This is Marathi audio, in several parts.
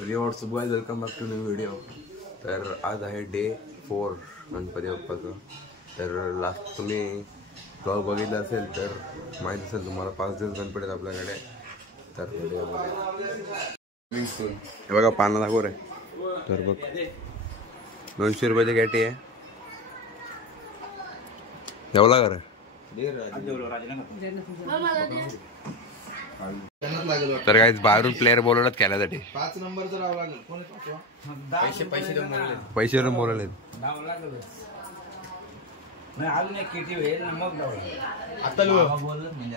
WhatsApp guys, welcome back to new video. तर आज आहे डे 4 गणपती बाप्पाचं। तर लास्ट तुम्ही ब्लॉग बघितला असेल तर माहीत असेल तुम्हाला 5 दिवस गणपती आहेत आपल्याकडे। तर व्हिडिओमध्ये हे बघा पानं दाखव रे। तर बघ 200 रुपयाची गॅटी आहे। जेवला का रे? तर गाइस बाहेरून प्लेयर बोलवतात खेळण्यासाठी। 5 नंबरचं राव लागेल। कोण पैसे देऊन बोलवले। अजून एक किटी होईल मग आता बोलत म्हणजे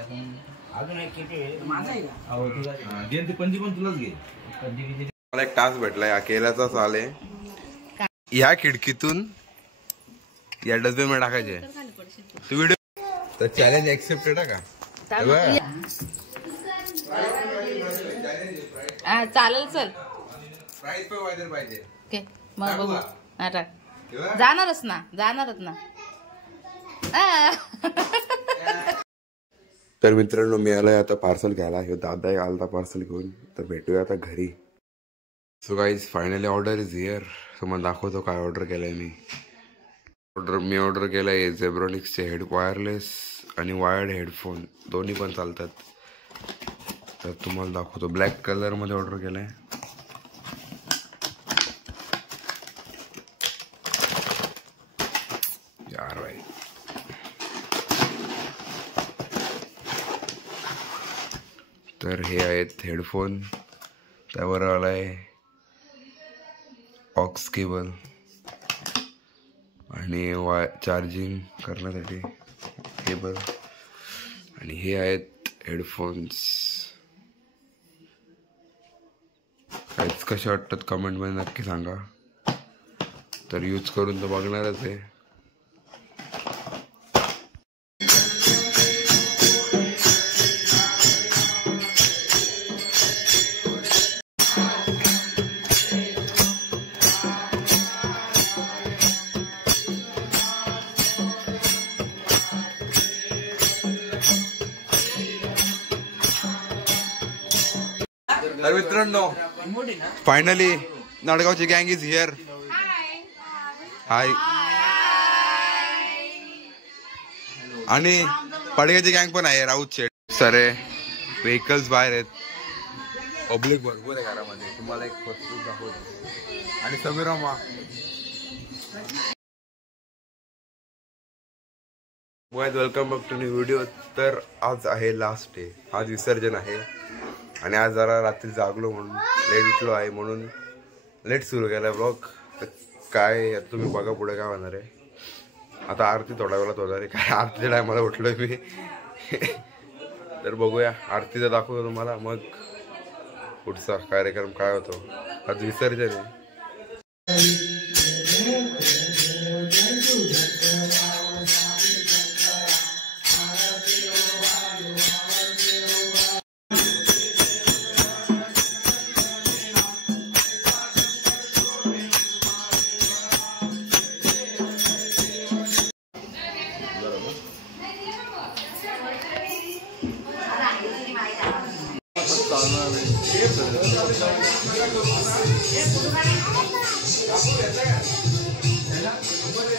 अजून एक किटी होईल माझा आहे का? घे ते पंजी पण तुलाच घे। मला एक टास्क भेटलाय अकेलाचा साल आहे। या खिडकीतून या डस्टबिन मध्ये टाकायचे। तू व्हिडिओ तर चॅलेंज एक्सेप्टेड आहे का? चालेल चल प्राइस पे वायदर पाहिजे। ओके मग बघू आता जाणारच ना तर मित्रांनो मी आलोय आता पार्सल घ्यायला। हे दादा आलता पार्सल घेऊन। तर भेटूया आता घरी। So guys finally order is here. तुम्हाला दाखवतो काय ऑर्डर केलंय मी ऑर्डर केलंय झेब्रॉनिक्सचे वायरलेस आणि वायर्ड हेडफोन दोन्ही पण चालतात। तर तुम्हाला दाखवतो ब्लॅक कलर मध्ये ऑर्डर केलंय। यार भाई तर हे आहेत हेडफोन। त्यावर आलाय ऑक्स केबल आणि चार्जिंग करण्यासाठी केबल। आणि हे आहेत हेडफोन्स। काहीच कसे वाटतात कमेंट मध्ये नक्की सांगा। तर यूज करून तर बघणारच आहे। तर मित्रांनो फायनली नाडगावची गँग इज हिअर। हाय आणि पडग्याची गँग पण आहे। राऊत शेट सारे व्हेकल्स बाहेर आहेत। पब्लिक भरपूर आहे घरामध्ये। तुम्हाला एक वस्तू दाखवतो आणि समीरामा welcome back to new video. तर आज आहे लास्ट डे। आज विसर्जन आहे आणि आज जरा रात्री जागलो म्हणून लेट उठलो आहे म्हणून लेट सुरू केला ब्लॉग। तर काय तुम्ही बघा पुढे काय होणार आहे। आता आरती थोड्या वेळात होणार आहे। काय आरतीच्या टायमाला उठलोय मी। तर बघूया आरतीचा दाखवतो तुम्हाला मग पुढचा कार्यक्रम काय होतो। आज विसर्जन आहे।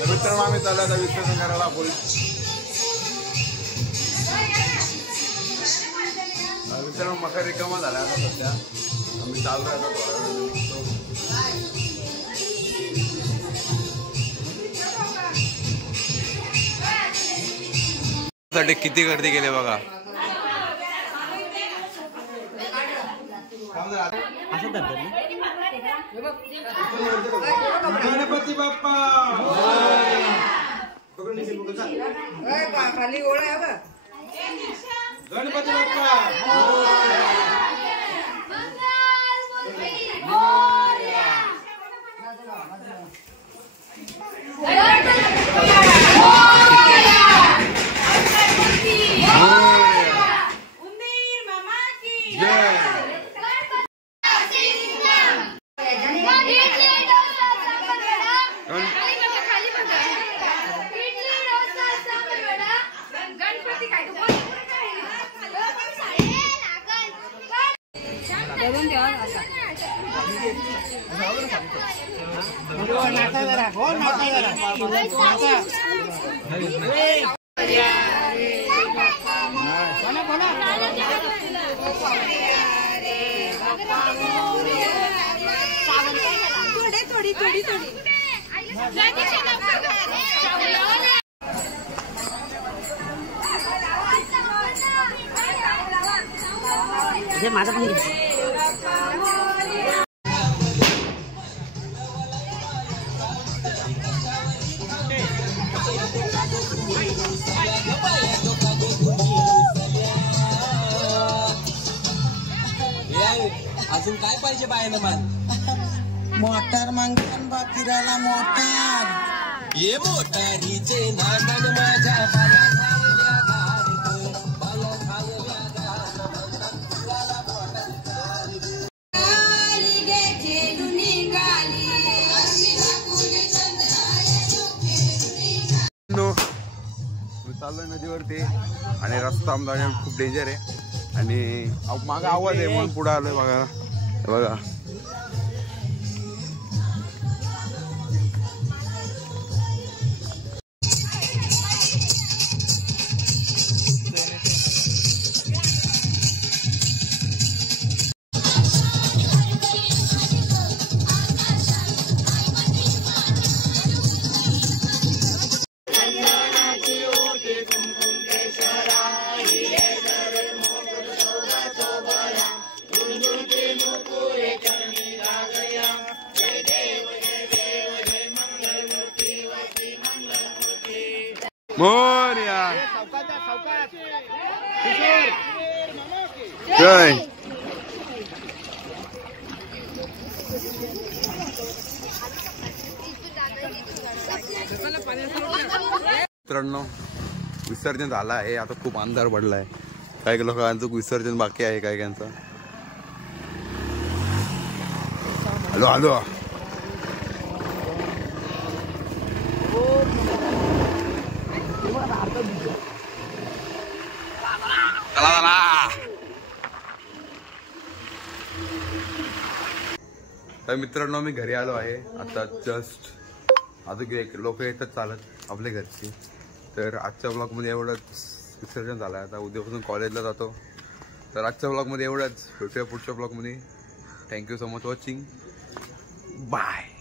मित्रांनो आम्ही चालला आता विसर्जन करायला मित्रांनो मका रिकामा झाला आता सध्या। आम्ही चाललोय आता थोडा वेळ किती गर्दी केली बघा। गणपती बाप्पा खाली ओळख आहे बघ। गणपती बाप्पा करून ठेवा आता. थोडी थोडी थोडी माझा पण अजून काय पाहिजे बायला मान मोटार मागतान बा फिरायला मोटार ये मोटारीचे नागन माझ्या बाया झालेल्या गाडीत बाया झालेल्या मी चाललोय नदीवरती आणि रस्ता आमचा खूप डेंजर आहे आणि मागा आवाज आहे म्हणून पुढे आलोय बघा बघा. मोरया काय मित्रांनो विसर्जन झालं आहे आता खूप अंधार पडलाय काही लोकांचं विसर्जन बाकी आहे काही काहींचं. हॅलो हॅलो तर मित्रांनो मी घरी आलो आहे आता जस्ट. अजून लोक येतात चालत आपल्या घरची. तर आजच्या ब्लॉगमध्ये एवढंच विसर्जन झालं आहे. आता उद्यापासून कॉलेजला जातो. तर आजच्या ब्लॉगमध्ये एवढंच. भेटूया पुढच्या ब्लॉगमध्ये. Thank you so much watching. Bye.